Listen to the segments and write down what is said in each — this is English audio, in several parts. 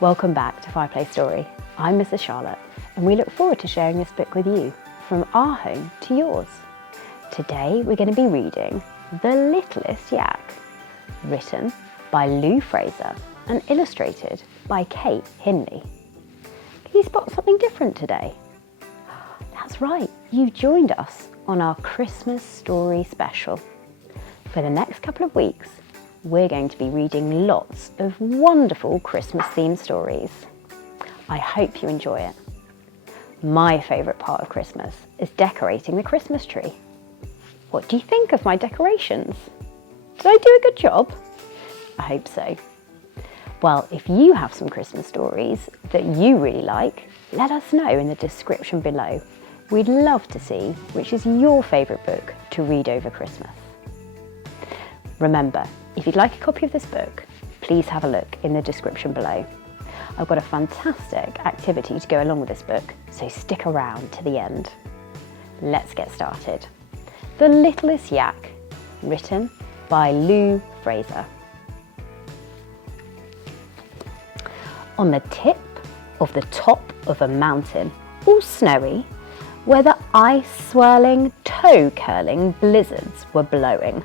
Welcome back to Fireplace Story. I'm Mrs. Charlotte and we look forward to sharing this book with you, from our home to yours. Today we're going to be reading The Littlest Yak, written by Lu Fraser and illustrated by Kate Hindley. Can you spot something different today? That's right, you've joined us on our Christmas story special. For the next couple of weeks, we're going to be reading lots of wonderful Christmas-themed stories. I hope you enjoy it. My favourite part of Christmas is decorating the Christmas tree. What do you think of my decorations? Did I do a good job? I hope so. Well, if you have some Christmas stories that you really like, let us know in the description below. We'd love to see which is your favourite book to read over Christmas. Remember, if you'd like a copy of this book, please have a look in the description below. I've got a fantastic activity to go along with this book, so stick around to the end. Let's get started. The Littlest Yak, written by Lu Fraser. On the tip of the top of a mountain, all snowy, where the ice-swirling, toe-curling blizzards were blowing,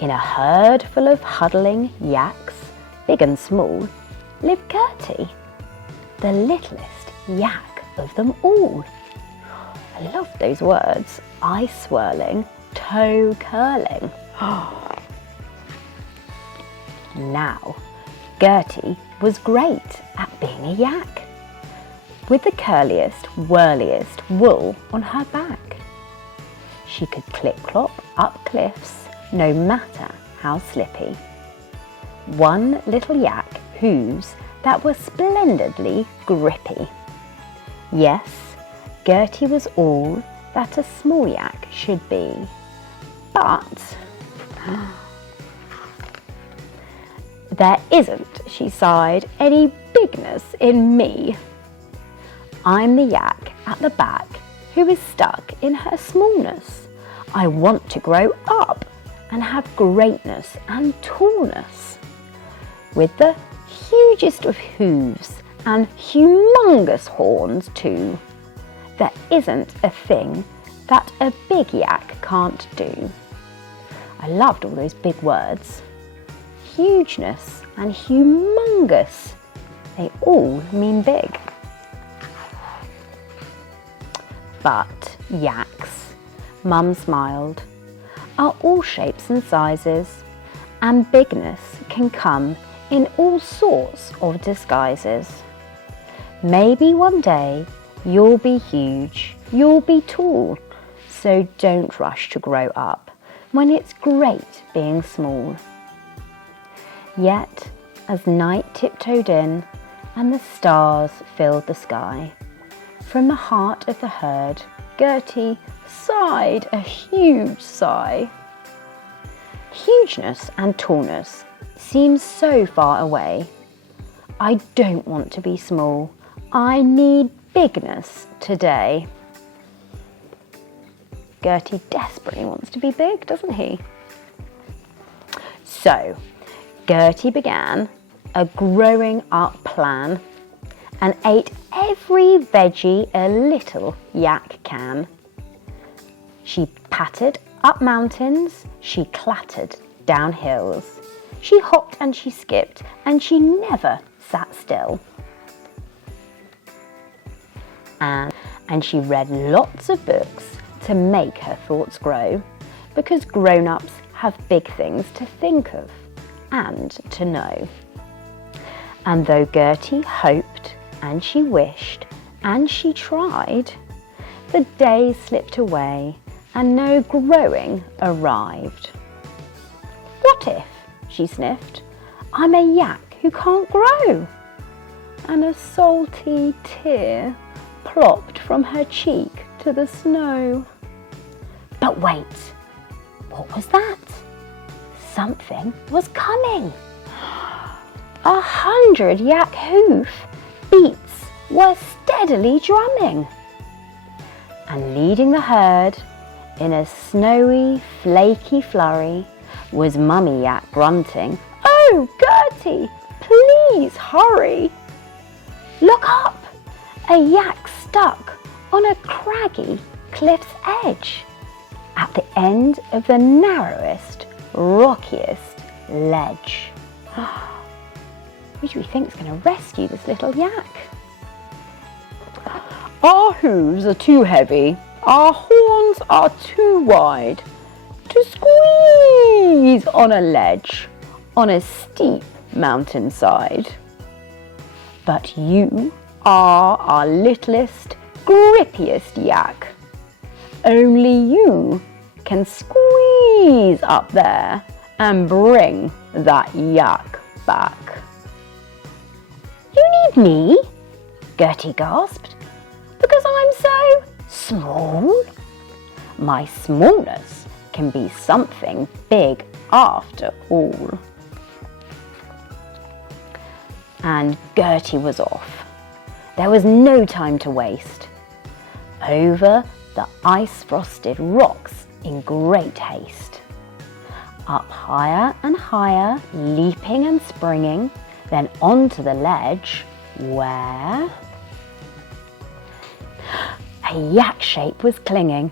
in a herd full of huddling yaks, big and small, lived Gertie, the littlest yak of them all. I love those words, eye-swirling, toe-curling. Now, Gertie was great at being a yak, with the curliest, whirliest wool on her back. She could clip-clop up cliffs, no matter how slippy. One little yak hooves that were splendidly grippy. Yes, Gertie was all that a small yak should be. But there isn't, she sighed, any bigness in me. I'm the yak at the back who is stuck in her smallness. I want to grow up and have greatness and tallness. With the hugest of hooves and humongous horns too. There isn't a thing that a big yak can't do. I loved all those big words. Hugeness and humongous, they all mean big. But yaks, Mum smiled, are all shapes and sizes, and bigness can come in all sorts of disguises. Maybe one day you'll be huge, you'll be tall, so don't rush to grow up when it's great being small. Yet, as night tiptoed in and the stars filled the sky, from the heart of the herd, Gertie sighed a huge sigh. Hugeness and tallness seem so far away. I don't want to be small. I need bigness today. Gertie desperately wants to be big, doesn't he? So, Gertie began a growing up plan and ate every veggie a little yak can. She pattered up mountains, she clattered down hills. She hopped and she skipped and she never sat still. And she read lots of books to make her thoughts grow, because grown-ups have big things to think of and to know. And though Gertie hoped and she wished and she tried, the days slipped away and no growing arrived. What if, she sniffed, I'm a yak who can't grow? And a salty tear plopped from her cheek to the snow. But wait, what was that? Something was coming. 100 yak hoof beats were steadily drumming. And leading the herd in a snowy, flaky flurry was Mummy Yak grunting, "Oh, Gertie, please Please hurry. Look up! A yak stuck on a craggy cliff's edge at the end of the narrowest, rockiest ledge. Who do we think is going to rescue this little yak? Our hooves are too heavy, our horns are too wide to squeeze on a ledge on a steep mountainside. But you are our littlest, grippiest yak. Only you can squeeze up there and bring that yak back. You need me? Gertie gasped. Because I'm so small? My smallness can be something big after all. And Gertie was off. There was no time to waste. Over the ice-frosted rocks in great haste. Up higher and higher, leaping and springing, then onto the ledge where a yak shape was clinging.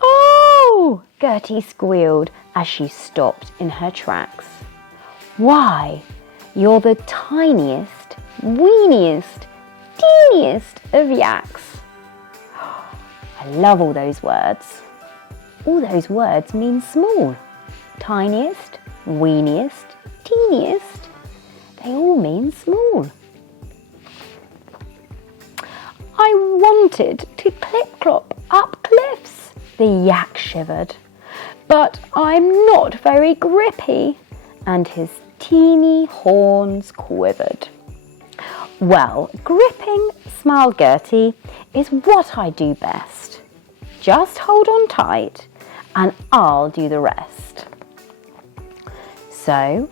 Oh! Gertie squealed as she stopped in her tracks. Why, you're the tiniest, weeniest, teeniest of yaks. I love all those words. All those words mean small. Tiniest, weeniest, teeniest. They all mean small. I wanted to clip-clop up cliffs, the yak shivered. But I'm not very grippy, and his teeny horns quivered. Well, gripping, smiled Gertie, is what I do best. Just hold on tight, and I'll do the rest. So,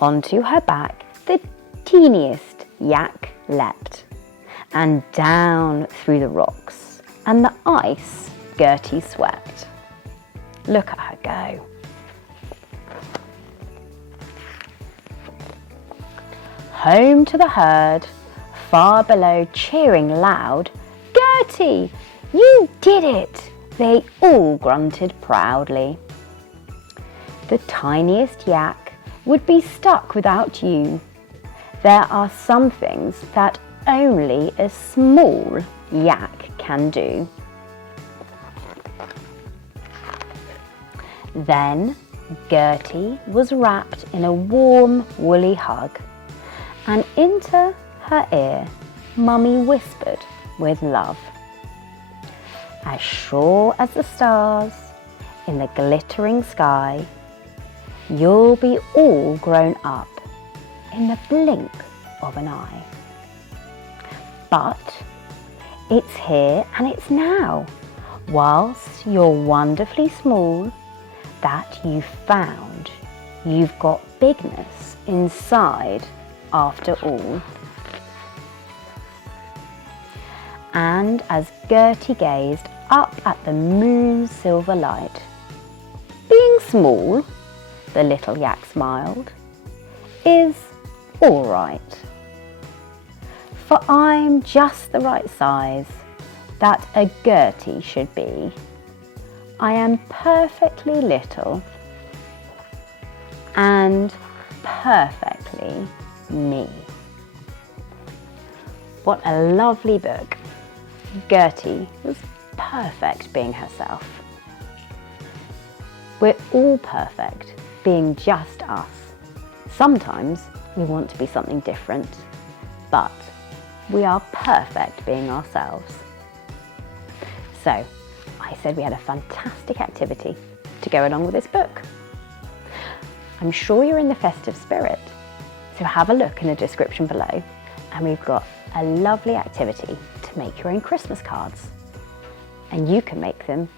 onto her back, the teeniest yak leapt, and down through the rocks and the ice Gertie swept. Look at her go. Home to the herd, far below cheering loud, Gertie, you did it! They all grunted proudly. The tiniest yak would be stuck without you. There are some things that only a small yak can do. Then Gertie was wrapped in a warm, woolly hug, and into her ear Mummy whispered with love. As sure as the stars in the glittering sky, you'll be all grown up in the blink of an eye. But it's here and it's now, whilst you're wonderfully small, that you've found you've got bigness inside after all. And as Gertie gazed up at the moon's silver light, being small, the little yak smiled, is all right. For I'm just the right size that a Gertie should be. I am perfectly little and perfectly me. What a lovely book. Gertie was perfect being herself. We're all perfect being just us. Sometimes we want to be something different, but we are perfect being ourselves. So, I said we had a fantastic activity to go along with this book. I'm sure you're in the festive spirit, so have a look in the description below, and we've got a lovely activity to make your own Christmas cards. And you can make them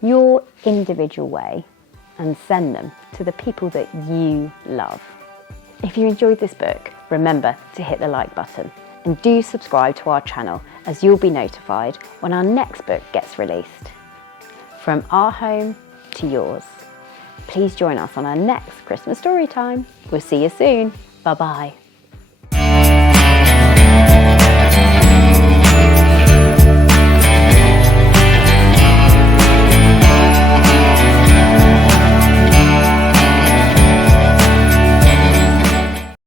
your individual way and send them to the people that you love. If you enjoyed this book, remember to hit the like button and do subscribe to our channel, as you'll be notified when our next book gets released. From our home to yours. Please join us on our next Christmas story time. We'll see you soon. Bye bye.